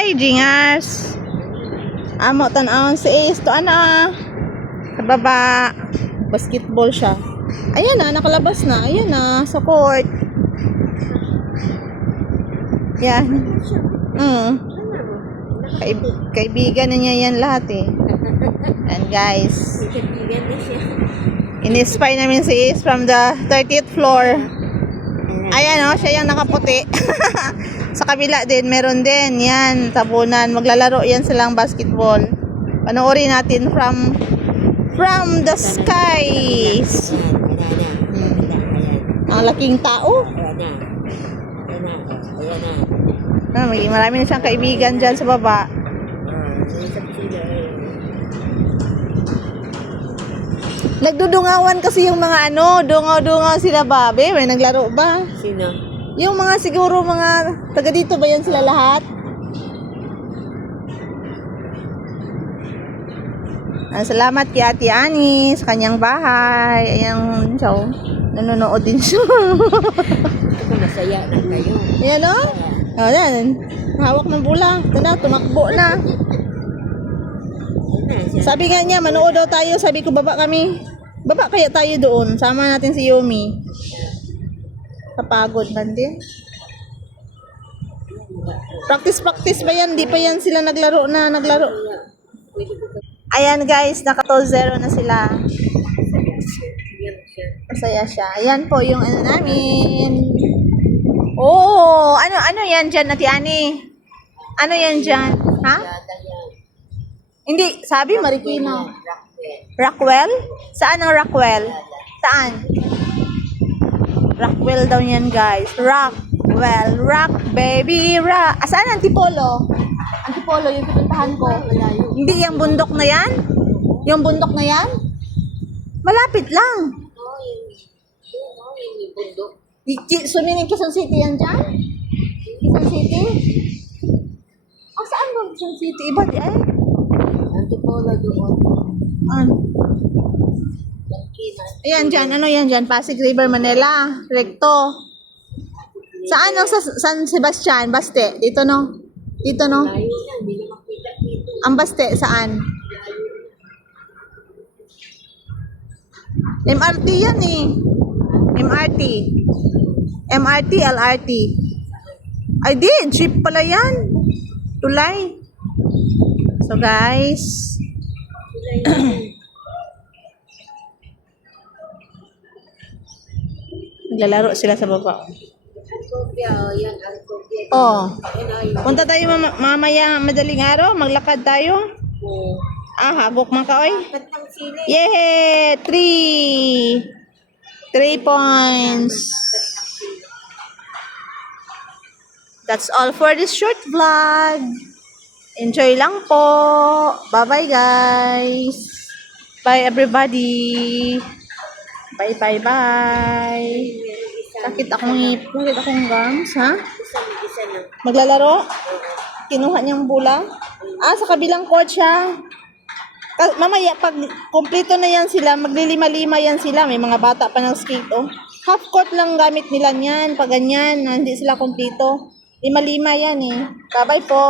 Hi, Jingers. Amo tan-awon si Ace to ana. Sa baba. Basketball siya. Ayan na, nakalabas na. Ayan na, sa court. Yan. Kaibigan na niya yan lahat eh. And guys. In-spy namin si Ace from the 30th floor. Ayan o, siya yung nakaputi. Sa kabila din, meron din. Yan, tabunan. Maglalaro yan silang basketball. Panoorin natin from the skies. Ang laking tao. Marami na siyang kaibigan dyan sa baba. Nagdudungawan kasi yung mga dungaw-dungaw sila babe. May naglaro ba? Sino? Yung mga siguro mga taga dito ba yan sila lahat? Salamat kay Ate Ani sa kanyang bahay. Ayan, siya. Nanonood din siya. Masaya na kayo. Ayan o. O, yan. Hawak ng bula. Ito na, tumakbo na. Sabi nga niya, manood daw tayo. Sabi ko, baba kami. Baba kaya tayo doon. Sama natin si Yumi. Kapagod lang din. Practice ba yan? Di pa yan sila naglaro. Ayan guys, naka-2-0 na sila. Masaya siya. Ayan po yung ano namin. Oh, ano yan dyan, Ate Ani? Ano yan dyan? Ha? Hindi, sabi Marikina. Rockwell? Saan ang Rockwell? Saan? Rockwell daw yan guys. Rockwell. Rock baby rock. Saan Antipolo? Antipolo yung pupuntahan ko. Hindi yung bundok na yan? Yung bundok na yan? Malapit lang. Sumiling Quezon City yan dyan? Quezon City? Saan ba Quezon City? Iba di ay? Antipolo doon. Ayan dyan, ano yan dyan? Pasig River, Manila. Recto. Saan ang San Sebastian? Baste? Dito no? Dito no? Ang Baste, saan? MRT yan eh. MRT, LRT. Ay di, jeep pala yan. Tulay. So guys. Naglalaro sila sa baba. Oh. Punta tayo mamaya madaling araw. Maglakad tayo. Hagok man ka oy. Yay! 3 points. That's all for this short vlog. Enjoy lang po. Bye-bye guys. Bye everybody. Bye. Sakit akong gums, ha? Maglalaro? Kinuha niyang bola? Sa kabilang court siya. Mamaya, pag kumpleto na yan sila, maglilima-lima yan sila. May mga bata pa ng skate, oh. Half court lang gamit nila yan. Pag ganyan, hindi sila kumpleto. 5-5 yan, eh. Bye-bye po.